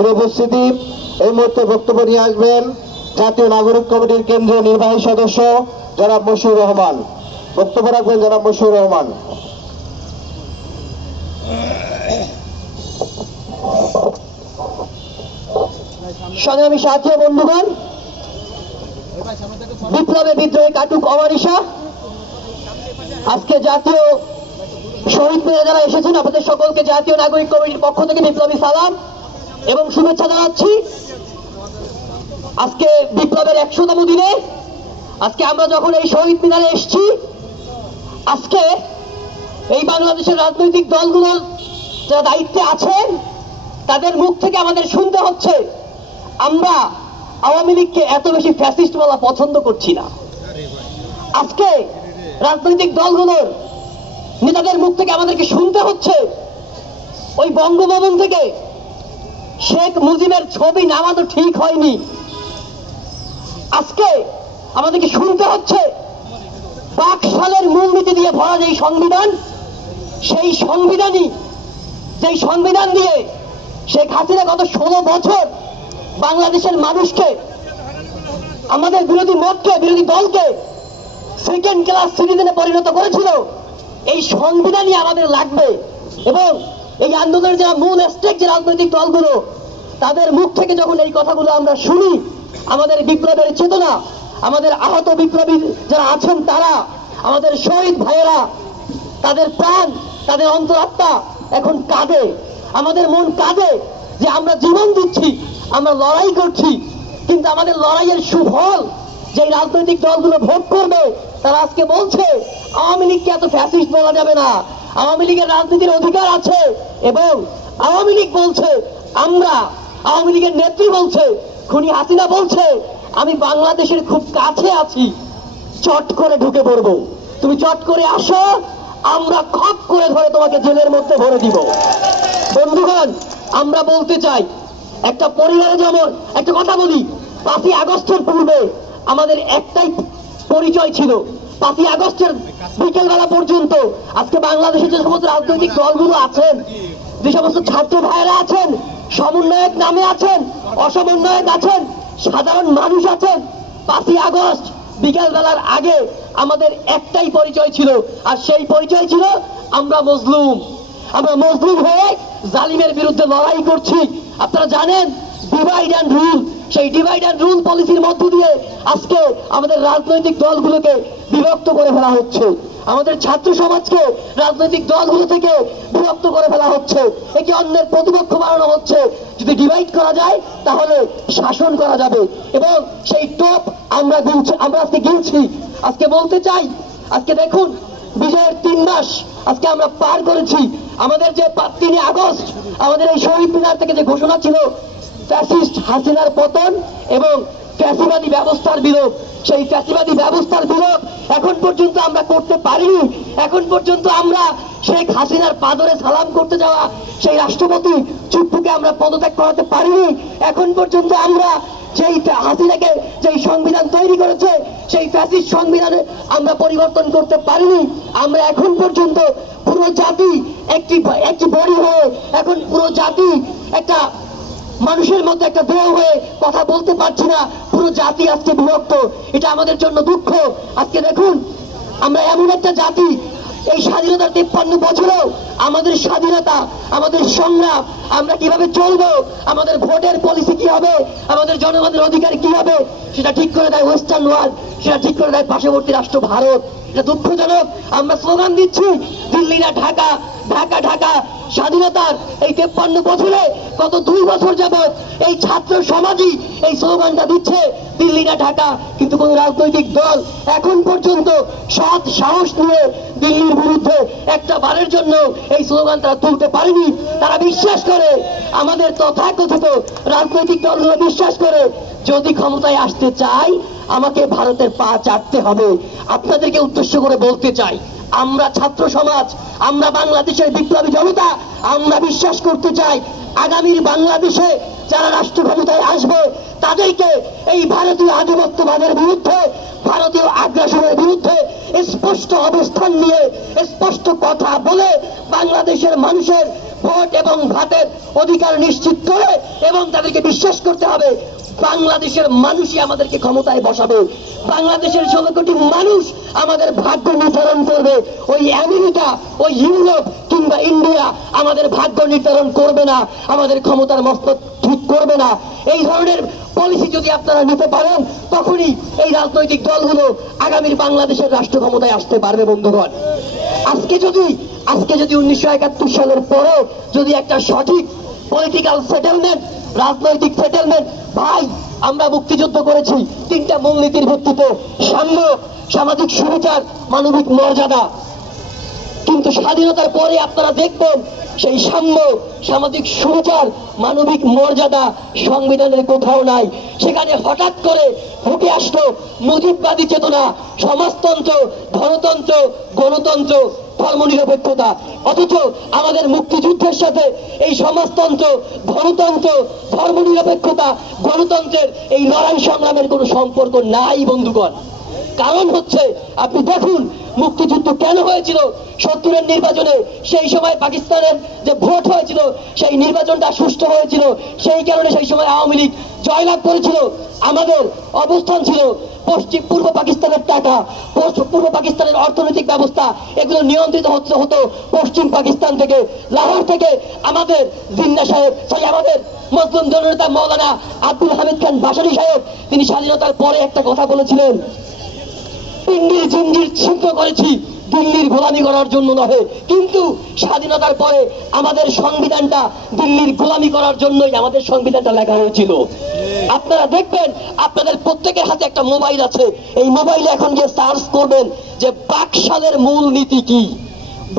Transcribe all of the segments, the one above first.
উপস্থিতি এই মুহূর্তে বক্তব্য নিয়ে আসবেন জাতীয় নাগরিক কমিটির কেন্দ্রীয় নির্বাহী সদস্য জনাব মশিউর রহমান। বক্তব্য রাখবেন জনাব মশিউর রহমান। সংগ্রামী সাথী বন্ধুগণ, বিপ্লবে বিদ্রোহে কাটুক অমানিসা। আজকে জাতীয় শহীদ মিনারে যারা এসেছেন, আপনাদের সকলকে জাতীয় নাগরিক কমিটির পক্ষ থেকে বিপ্লবী সালাম এবং শুভেচ্ছা জানাচ্ছি। আজকে বিপ্লবের 100তম দিনে আজকে আমরা যখন এই শহীদ মিনারে এসেছি, আজকে এই বাংলাদেশের রাজনৈতিক দলগুলোর যারা দায়িত্বে আছেন তাদের মুখ থেকে আমাদের শুনতে হচ্ছে আমরা আওয়ামী লীগকে এত বেশি ফ্যাসিস্ট বলা পছন্দ করছি না। আজকে রাজনৈতিক দলগুলোর নেতাদের মুখ থেকে আমাদেরকে শুনতে হচ্ছে ওই বঙ্গভবন থেকে শেখ মুজিবের ছবি নামানো ঠিক হয়নি। আজকে আমাদেরকে শুনতে হচ্ছে বাকশালের মূলনীতি দিয়ে ভরা যেই সংবিধান, সেই সংবিধানই যেই সংবিধান দিয়ে শেখ হাসিনা গত 16 বছর বাংলাদেশের মানুষকে, আমাদের বিরোধী মতকে, বিরোধী দলকে সেকেন্ড ক্লাস সিটিজেনে পরিণত করেছিল। এই সংবিধানই আমাদের লাগবে এবং এই আন্দোলনের যারা মূল স্টেক যে রাজনৈতিক দলগুলো, তাদের মুখ থেকে যখন এই কথাগুলো আমরা শুনি, আমাদের বিপ্লবের চেতনা, আমাদের আহত বিপ্লবী যারা আছেন তারা, আমাদের শহীদ ভাইয়েরা, তাদের প্রাণ, তাদের অন্তরাত্মা এখন কাঁদে। আমাদের মন কাঁদে যে আমরা জীবন দিচ্ছি, আমরা লড়াই করছি, কিন্তু আমাদের লড়াইয়ের সুফল যে রাজনৈতিক দলগুলো ভোট করবে তারা আজকে বলছে আওয়ামী লীগকে এত ফ্যাসিস্ট বলা যাবে না, আওয়ামী লীগের রাজনীতির অধিকার আছে। এবং আওয়ামী লীগ বলছে, আমরা আওয়ামী লীগের নেত্রী বলছে, খুনি হাসিনা বলছে আমি বাংলাদেশের খুব কাছে আছি, চট করে ঢুকে পড়বো, তুমি চট করে আসো, আমরা খপ করে ধরে তোমাকে জেলের মধ্যে ভরে দিব। বন্ধুগণ, আমরা বলতে চাই, একটা পরিবারে যেমন একটা কথা বলি, 5ই আগস্টের পূর্বে আমাদের একটাই পরিচয় ছিল। 5ই আগস্টের বিকেলবেলা পর্যন্ত আজকে বাংলাদেশে যে সমস্ত রাজনৈতিক দলগুলো আছেন, যে সমস্ত ছাত্র ভাইয়েরা আছেন, সমন্বয়ক নামে আছেন, অসমন্বয়ক আছেন, সাধারণ মানুষ আছেন, 5ই আগস্ট বিকেলবেলার আগে আমাদের একটাই পরিচয় ছিল, আর সেই পরিচয় ছিল আমরা মজলুম। আমরা মজলুম হয়ে জালিমের বিরুদ্ধে লড়াই করছি। আপনারা জানেন ডিভাইড অ্যান্ড রুল, সেই ডিভাইড অ্যান্ড রুল পলিসির মধ্য দিয়ে আজকে আমাদের রাজনৈতিক দলগুলোকে বিভক্ত করে ফেলা হচ্ছে, আমাদের ছাত্র সমাজকে রাজনৈতিক দলগুলো থেকে বিভক্ত করে ফেলা হচ্ছে, একে অন্যের প্রতিপক্ষ বানানো হচ্ছে। যদি ডিভাইড করা যায় তাহলে শাসন করা যাবে এবং সেই টোপ আমরা আজকে গিলছি। আজকে বলতে চাই, আজকে দেখুন বিজয়ের 3 মাস আজকে আমরা পার করেছি। আমাদের যে 3 আগস্ট আমাদের এই শহীদ মিনার থেকে যে ঘোষণা ছিল ফ্যাসিস্ট হাসিনার পতন এবং ফ্যাসিবাদী ব্যবস্থার বিলোপ, সেই ফ্যাসিবাদী ব্যবস্থার বিলোপ এখন পর্যন্ত আমরা করতে পারিনি। এখন পর্যন্ত আমরা শেখ হাসিনার পাদরে সালাম করতে যাওয়া সেই রাষ্ট্রপতি চুপ্পুকে আমরা পদত্যাগ করাতে পারিনি। এখন পর্যন্ত আমরা সেই হাসিনাকে যেই সংবিধান তৈরি করেছে সেই ফ্যাসিস্ট সংবিধানে আমরা পরিবর্তন করতে পারিনি। আমরা এখন পর্যন্ত পুরো জাতি একটি বডি হয়ে, এখন পুরো জাতি একটা মানুষের মধ্যে একটা দেহ হয়ে কথা বলতে পারছি না। পুরো জাতি আজকে বিভক্ত, এটা আমাদের জন্য দুঃখ। আজকে দেখুন আমরা এমন একটা জাতি, এই স্বাধীনতার 53 বছরেও আমাদের স্বাধীনতা, আমাদের সংগ্রাম, আমরা কিভাবে চলবো, আমাদের ভোটের পলিসি কি হবে, আমাদের জনগণের অধিকার কি হবে, সেটা ঠিক করে দেয় ওয়েস্টার্ন ওয়ার্ল্ড, সেটা ঠিক করে দেয় পার্শ্ববর্তী রাষ্ট্র ভারত। এটা দুঃখজনক। আমরা স্লোগান দিচ্ছি দিল্লি না ঢাকা, ঢাকা ঢাকা। স্বাধীনতার এই 53 বছরে গত 2 বছর যাবৎ এই ছাত্র সমাজই এই স্লোগানটা দিচ্ছে দিল্লি না ঢাকা, কিন্তু কোন রাজনৈতিক দল এখন পর্যন্ত সৎ সাহস নিয়ে দিল্লির বিরুদ্ধে একটা বারের জন্য এই স্লোগান তারা তুলতে পারেনি। তারা বিশ্বাস করে, আমাদের তথাকথিত রাজনৈতিক দলগুলো বিশ্বাস করে, যদি ক্ষমতায় আসতে চাই আমাকে ভারতের পা চাটতে হবে। আপনাদেরকে উদ্দেশ্য করে বলতে চাই, আমরা ছাত্র সমাজ, আমরা বাংলাদেশের বিপ্লবী জনতা, আমরা বিশ্বাস করতে চাই আগামীর বাংলাদেশে যারা রাষ্ট্র ক্ষমতায় আসবে তাদেরকে এই ভারতীয় আধিপত্যবাদের বিরুদ্ধে, ভারতীয় আগ্রাসনের বিরুদ্ধে স্পষ্ট অবস্থান নিয়ে স্পষ্ট কথা বলে বাংলাদেশের মানুষের ভোট এবং ভাতের অধিকার নিশ্চিত করে এবং তাদেরকে বিশ্বাস করতে হবে বাংলাদেশের মানুষই আমাদেরকে ক্ষমতায় বসাবে, বাংলাদেশের 16 কোটি মানুষ আমাদের ভাগ্য নির্ধারণ করবে। ওই আমেরিকা, ওই ইউরোপ কিংবা ইন্ডিয়া আমাদের ভাগ্য নির্ধারণ করবে না, আমাদের ক্ষমতার মস্তক ঠিক করবে না। এই ধরনের পলিসি যদি আপনারা নিতে পারেন, তখনই এই রাজনৈতিক দলগুলো আগামীর বাংলাদেশের রাষ্ট্র ক্ষমতায় আসতে পারবে। বন্ধুগণ, আজকে যদি 1971 সালের পরে যদি একটা সঠিক পলিটিক্যাল সেটেলমেন্ট, রাজনৈতিক সেটেলমেন্ট, ভাই আমরা মুক্তিযুদ্ধ করেছি 3টা মূলনীতির ভিত্তিতে: সাম্য, সামাজিক সুবিচার, মানবিক মর্যাদা। কিন্তু স্বাধীনতার পরে আপনারা দেখবেন সেই সাম্য, সামাজিক সুবিচার, মানবিক মর্যাদা সংবিধানের কোথাও নাই। সেখানে হঠাৎ করে ফুটে আসলো মুজিববাদী চেতনা, সমাজতন্ত্র, ধনতন্ত্র, গণতন্ত্র, ধর্মনিরপেক্ষতা। অথচ আমাদের মুক্তিযুদ্ধের সাথে এই সমাজতন্ত্র, ধনতন্ত্র, ধর্মনিরপেক্ষতা, গণতন্ত্রের এই লড়াই সংগ্রামের কোনো সম্পর্ক নাই বন্ধুগণ। কারণ হচ্ছে, আপনি দেখুন মুক্তিযুদ্ধ কেন হয়েছিল। 70-এর নির্বাচনে সেই সময় পাকিস্তানের যে ভোট হয়েছিল, সেই নির্বাচনটা সুষ্ঠু হয়েছিল, সেই কারণে সেই সময় আওয়ামী লীগ জয়লাভ করেছিল। আমাদের অবস্থান ছিল পূর্ব পাকিস্তানের টাকা, পূর্ব পাকিস্তানের অর্থনৈতিক ব্যবস্থা, এগুলো নিয়ন্ত্রিত হতো পশ্চিম পাকিস্তান থেকে, লাহোর থেকে। আমাদের জিন্না সাহেব, আমাদের মুসলিম জননেতা মৌলানা আব্দুল হামিদ খান বাসানী সাহেব, তিনি স্বাধীনতার পরে একটা কথা বলেছিলেন, দিল্লির জিঞ্জির ছিন্ন করেছি দিল্লির গোলামি করার জন্য নহে। কিন্তু স্বাধীনতার পরে আমাদের সংবিধানটা দিল্লির গোলামি করার জন্যই আমাদের সংবিধানটা লেখা হয়েছিল। আপনারা দেখবেন আপনাদের প্রত্যেকের হাতে একটা মোবাইল আছে, এই মোবাইলে এখন গিয়ে সার্চ করবেন যে বাকশালের মূলনীতি কি,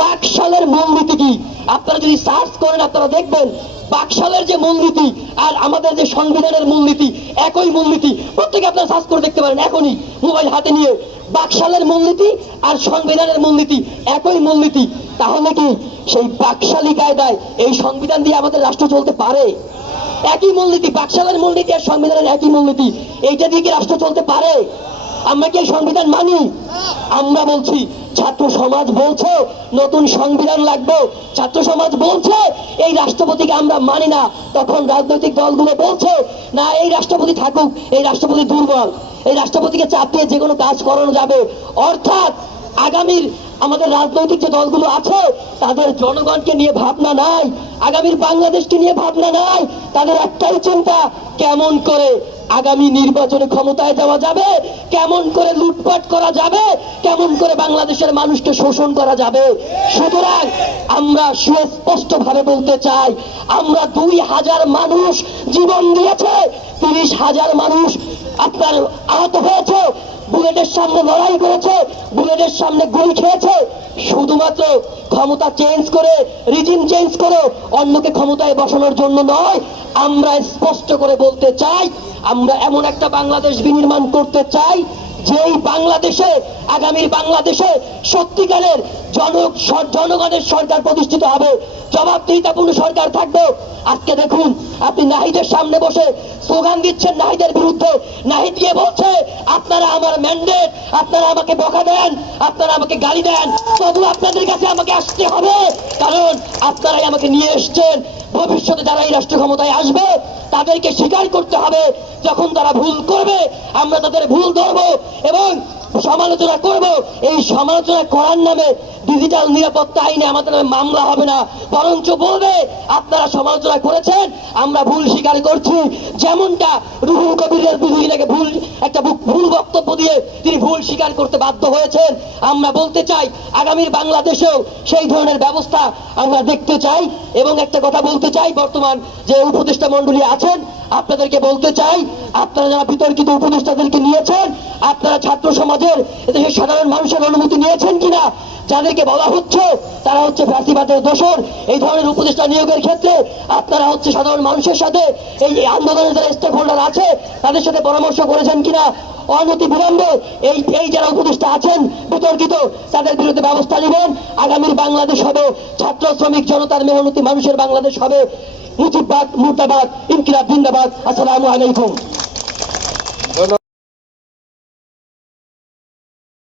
বাকশালের মূলনীতি কি। আপনারা যদি সার্চ করেন আপনারা দেখবেন বাকশালের যে মূলনীতি আর আমাদের যে সংবিধানের মূলনীতি একই মূলনীতি। প্রত্যেকে আপনারা সার্চ করে দেখতে পারেন এখনই মোবাইল হাতে নিয়ে, বাকশালের মূলনীতি আর সংবিধানের মূলনীতি একই মূলনীতি। তাহলে কি সেই বাকশালী কায়দায় এই সংবিধান দিয়ে আমাদের রাষ্ট্র চলতে পারে? একই মূলনীতি, বাকশালের মূলনীতি আর সংবিধানের একই মূলনীতি, এইটা দিয়ে কি রাষ্ট্র চলতে পারে? আমরা কি এই সংবিধান মানি? আমরা বলছি, ছাত্র সমাজ বলছে নতুন সংবিধান লাগবে, ছাত্র সমাজ বলছে এই রাষ্ট্রপতিকে আমরা মানি না। তখন রাজনৈতিক দলগুলো বলছে না, এই রাষ্ট্রপতি থাকুক, এই রাষ্ট্রপতি দুর্বল, এই রাষ্ট্রপতিকে চাপ দিয়ে যে কোনো কাজ করানো যাবে। অর্থাৎ আগামীর আমাদের রাজনৈতিক যে দলগুলো আছে তাদের জনগণকে নিয়ে ভাবনা নাই, আগামীর বাংলাদেশকে নিয়ে ভাবনা নাই। তাদের একটাই চিন্তা, কেমন করে আগামী নির্বাচনে ক্ষমতায় যাওয়া যাবে, কেমন করে লুটপাট করা যাবে, কেমন করে বাংলাদেশের মানুষকে শোষণ করা যাবে। সুতরাং আমরা সুস্পষ্ট ভাবে বলতে চাই, আমরা 2000 মানুষ জীবন দিয়েছে, 30,000 মানুষ আপনার আহত হয়েছে, বুলেটের সামনে লড়াই করেছে, বুলেটের সামনে গুলি খেয়েছে। শুধুমাত্র ক্ষমতা চেঞ্জ করে, রিজিম চেঞ্জ করে অন্যকে ক্ষমতায় বসানোর জন্য নয়। আমরা স্পষ্ট করে বলতে চাই, আমরা এমন একটা বাংলাদেশ বিনির্মাণ করতে চাই যেই বাংলাদেশে, আগামীর বাংলাদেশে সত্যিকারের জনগণের সরকার প্রতিষ্ঠিত হবে, জবাবদিহিতাপূর্ণ সরকার থাকবে। আজকে দেখুন আপনি নাহিদের সামনে বসে স্লোগান দিচ্ছেন নাহিদের বিরুদ্ধে, নাহিদ গিয়ে বলছে আপনারা আমার ম্যান্ডেট, আপনারা আমাকে বকা দেন, আপনারা আমাকে গালি দেন, তবু আপনাদের কাছে আমাকে আসতে হবে, কারণ আপনারাই আমাকে নিয়ে এসছেন। ভবিষ্যতে যারা এই রাষ্ট্র ক্ষমতায় আসবে তাদেরকে স্বীকার করতে হবে, যখন তারা ভুল করবে আমরা তাদের ভুল ধরবো এবং সমালোচনা করব। এই সমালোচনা করার নামে ডিজিটাল নিরাপত্তা আইনে আমাদের নামে মামলা হবে না, বরঞ্চ বলবে আপনারা সমালোচনা করেছেন, আমরা ভুল স্বীকার করছি। যেমনটা রুহুল কবিরের বিরোধীকে ভুল বক্তব্য দিয়ে তিনি ভুল স্বীকার করতে বাধ্য হয়েছেন। আমরা বলতে চাই আগামীর বাংলাদেশেও সেই ধরনের ব্যবস্থা আমরা দেখতে চাই। এবং একটা কথা বলতে চাই, বর্তমান যে উপদেষ্টা মন্ডলী আছেন আপনাদেরকে বলতে চাই, আপনারা যারা বিতর্কিত উপদেষ্টাদেরকে নিয়েছেন, আপনারা ছাত্র সমাজের, এদেশের সাধারণ মানুষের অনুমতি নিয়েছেন কিনা? যাদেরকে বলা হচ্ছে তারা হচ্ছে ফ্যাসিবাদের দোসর, এই ধরনের উপদেষ্টা নিয়োগের ক্ষেত্রে আপনারা হচ্ছে সাধারণ মানুষের সাথে, এই আন্দোলনের যারা স্টেক হোল্ডার আছে তাদের সাথে পরামর্শ করেছেন কিনা? অনতি বিলম্বে এই যারা উপদেষ্টা আছেন বিতর্কিত তাদের বিরুদ্ধে ব্যবস্থা নেবেন। আগামীর বাংলাদেশ হবে ছাত্র শ্রমিক জনতার মেহনতি মানুষের বাংলাদেশ হবে। মুজিববাদ মুর্দাবাদ, ইনকিলাব জিন্দাবাদ। আসসালামু আলাইকুম।